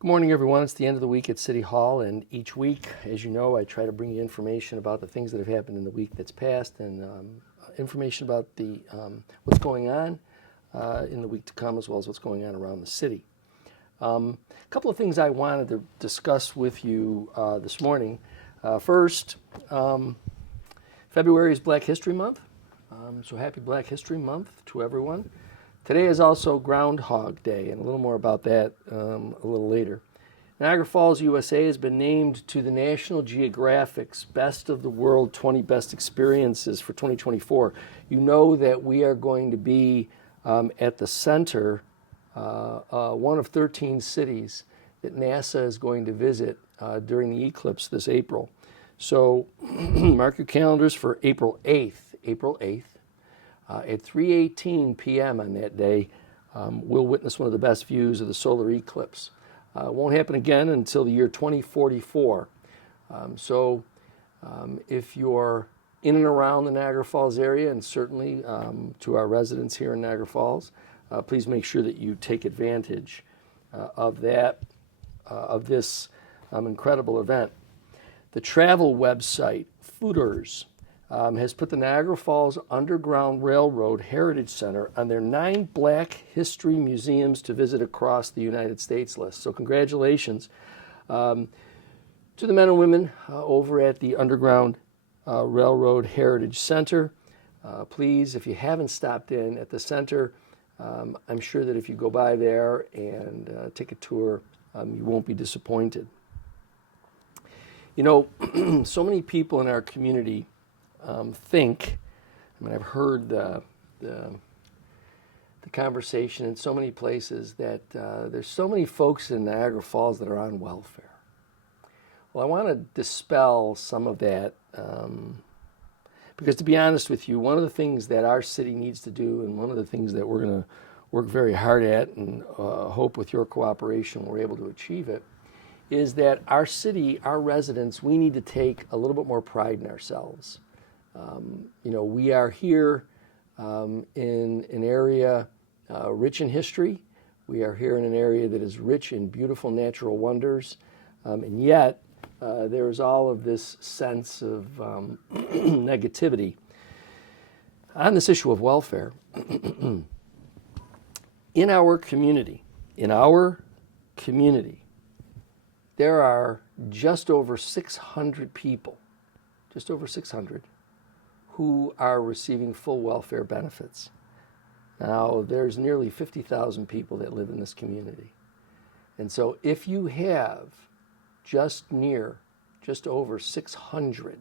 Good morning, everyone. It's the end of the week at City Hall, and each week, as you know, I try to bring you information about the things that have happened in the week that's passed and information about what's going on in the week to come, as well as what's going on around the city. A couple of things I wanted to discuss with you this morning. First, February is Black History Month, so happy Black History Month to everyone. Today is also Groundhog Day, and a little more about that a little later. Niagara Falls, USA has been named to the National Geographic's Best of the World 20 Best Experiences for 2024. You know that we are going to be at the center, one of 13 cities that NASA is going to visit during the eclipse this April. So mark your calendars for April 8th. At 3:18 p.m. on that day, we'll witness one of the best views of the solar eclipse. It won't happen again until the year 2044. If you're in and around the Niagara Falls area, and certainly to our residents here in Niagara Falls, please make sure that you take advantage of this incredible event. The travel website, Fooders, has put the Niagara Falls Underground Railroad Heritage Center on their 9 Black History museums to visit across the United States list. So congratulations to the men and women over at the Underground Railroad Heritage Center. Please, if you haven't stopped in at the center, I'm sure that if you go by there and take a tour, you won't be disappointed. You know, so many people in our community I've heard the conversation in so many places that there's so many folks in Niagara Falls that are on welfare. Well, I want to dispel some of that because, to be honest with you, one of the things that our city needs to do, and one of the things that we're going to work very hard at and hope with your cooperation we're able to achieve it, is that our city, our residents, we need to take a little bit more pride in ourselves. We are here in an area rich in history. We are here in an area that is rich in beautiful natural wonders. And yet, there is all of this sense of negativity. On this issue of welfare, in our community, there are just over 600 people, who are receiving full welfare benefits. Now, there's nearly 50,000 people that live in this community. And so if you have just over 600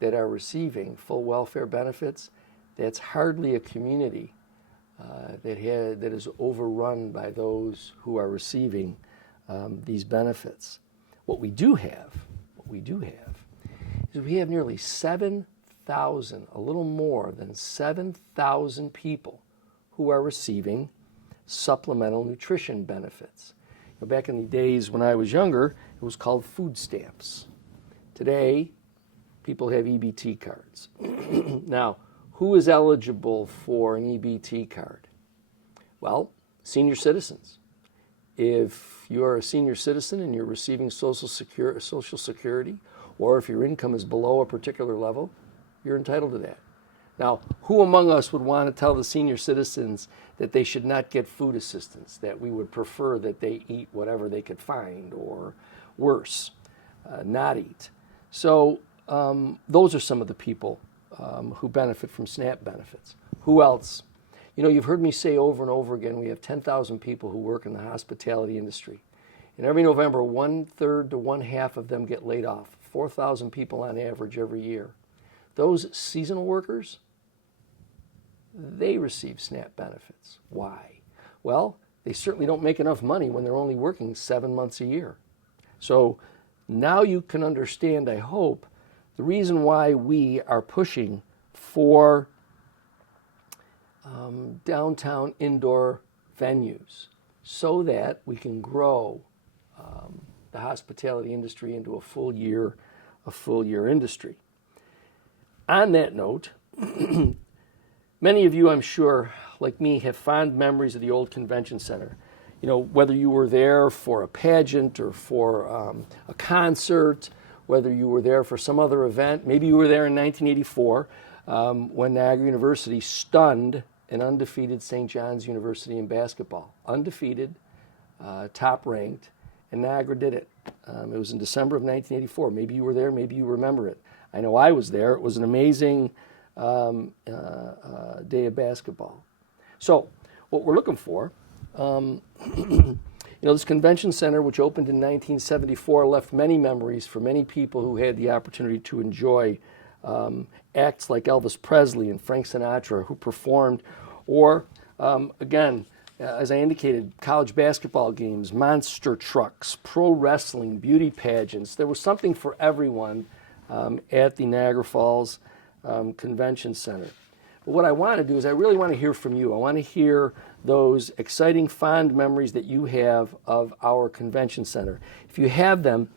that are receiving full welfare benefits, that's hardly a community that is overrun by those who are receiving these benefits. What we do have is we have nearly 7,000, a little more than 7,000 people who are receiving supplemental nutrition benefits. Back in the days when I was younger, it was called food stamps. Today, people have EBT cards. Now, who is eligible for an EBT card? Well, senior citizens. If you're a senior citizen and you're receiving Social Security, or if your income is below a particular level, you're entitled to that. Now, who among us would want to tell the senior citizens that they should not get food assistance, that we would prefer that they eat whatever they could find, or worse, not eat? So those are some of the people who benefit from SNAP benefits. Who else? You've heard me say over and over again, we have 10,000 people who work in the hospitality industry. And every November, 1/3 to 1/2 of them get laid off. 4,000 people on average every year. Those seasonal workers, they receive SNAP benefits. Why? Well, they certainly don't make enough money when they're only working 7 months a year. So now you can understand, I hope, the reason why we are pushing for downtown indoor venues, so that we can grow the hospitality industry into a full year industry. On that note, many of you, I'm sure, like me, have fond memories of the old convention center. whether you were there for a pageant or for a concert, whether you were there for some other event. Maybe you were there in 1984 when Niagara University stunned an undefeated St. John's University in basketball. Undefeated, top ranked, and Niagara did it. It was in December of 1984. Maybe you were there, maybe you remember it. I know I was there. It was an amazing day of basketball. So what we're looking for, this convention center, which opened in 1974, left many memories for many people who had the opportunity to enjoy acts like Elvis Presley and Frank Sinatra, who performed, or again, as I indicated, college basketball games, monster trucks, pro wrestling, beauty pageants. There was something for everyone at the Niagara Falls Convention Center. But what I want to do is I really want to hear from you. I want to hear those exciting, fond memories that you have of our convention center. If you have them,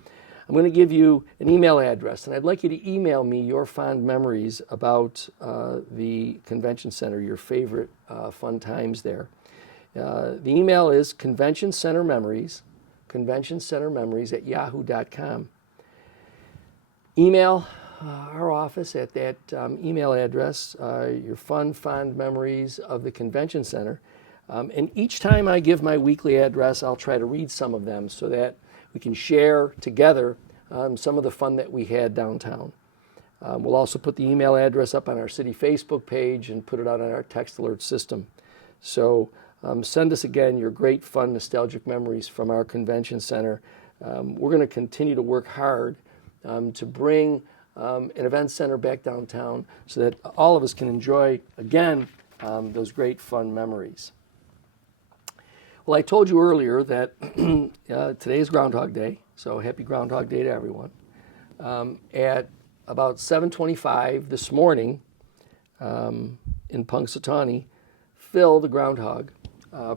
I'm going to give you an email address, and I'd like you to email me your fond memories about the convention center, your favorite fun times there. The email is conventioncentermemories@yahoo.com. Email our office at that email address, your fond memories of the convention center. And each time I give my weekly address, I'll try to read some of them so that we can share together some of the fun that we had downtown. We'll also put the email address up on our city Facebook page and put it out on our text alert system. So send us again your great, fun, nostalgic memories from our convention center. We're going to continue to work hard to bring an event center back downtown so that all of us can enjoy, again, those great, fun memories. Well, I told you earlier that today is Groundhog Day, so happy Groundhog Day to everyone. At about 7:25 this morning in Punxsutawney, Phil, the groundhog,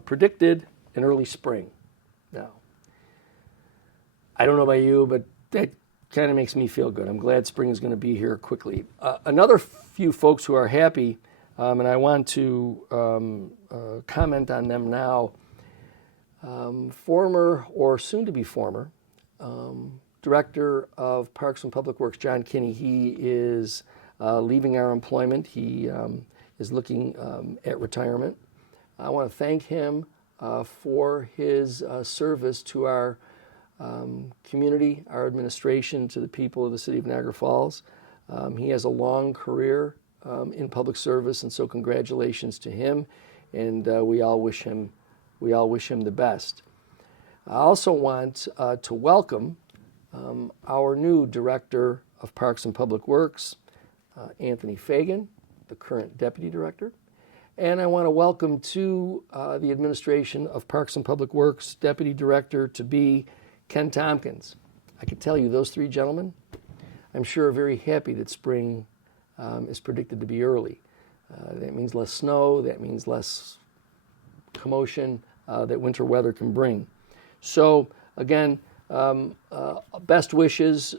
predicted an early spring. Now, I don't know about you, but that kind of makes me feel good. I'm glad spring is going to be here quickly. Another few folks who are happy, and I want to comment on them now, former or soon-to-be former Director of Parks and Public Works, John Kinney. He is leaving our employment. He is looking at retirement. I want to thank him for his service to our community, our administration, to the people of the city of Niagara Falls. He has a long career in public service, and so congratulations to him, and we all wish him the best. I also want to welcome our new Director of Parks and Public Works, Anthony Fagan, the current Deputy Director. And I want to welcome to the administration of Parks and Public Works Deputy Director to be Ken Tompkins. I can tell you those three gentlemen, I'm sure, are very happy that spring is predicted to be early. That means less snow, that means less commotion that winter weather can bring. So again, best wishes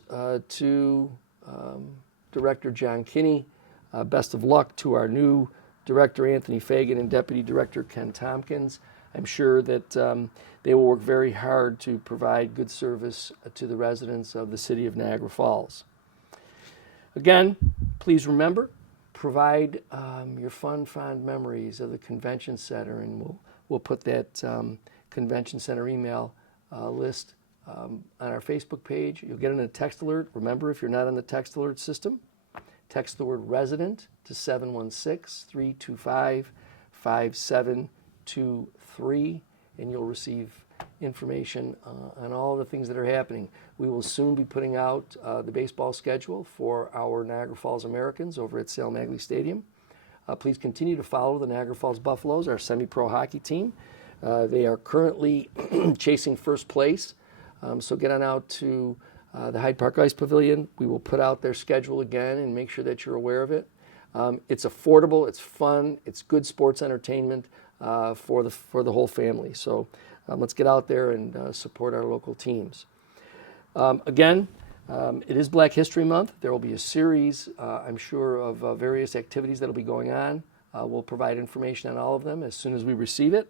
to Director John Kinney. Best of luck to our new Director Anthony Fagan and Deputy Director Ken Tompkins. I'm sure that they will work very hard to provide good service to the residents of the city of Niagara Falls. Again, please remember, provide your fond memories of the convention center, and we'll put that convention center email list on our Facebook page. You'll get in a text alert. Remember, if you're not on the text alert system, text the word resident to 716-325-5723, and you'll receive information on all the things that are happening. We will soon be putting out the baseball schedule for our Niagara Falls Americans over at Sal Magley Stadium. Please continue to follow the Niagara Falls Buffaloes, our semi-pro hockey team. They are currently chasing first place, so get on out to the Hyde Park Ice Pavilion. We will put out their schedule again and make sure that you're aware of it. It's affordable, it's fun, it's good sports entertainment for the whole family. So let's get out there and support our local teams. Again, it is Black History Month. There will be a series, I'm sure, of various activities that will be going on. We'll provide information on all of them as soon as we receive it.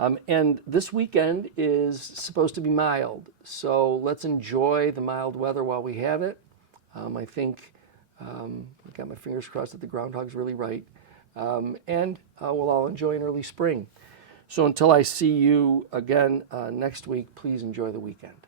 And this weekend is supposed to be mild, so let's enjoy the mild weather while we have it. I think I've got my fingers crossed that the groundhog's really right, and we'll all enjoy an early spring. So until I see you again next week, please enjoy the weekend.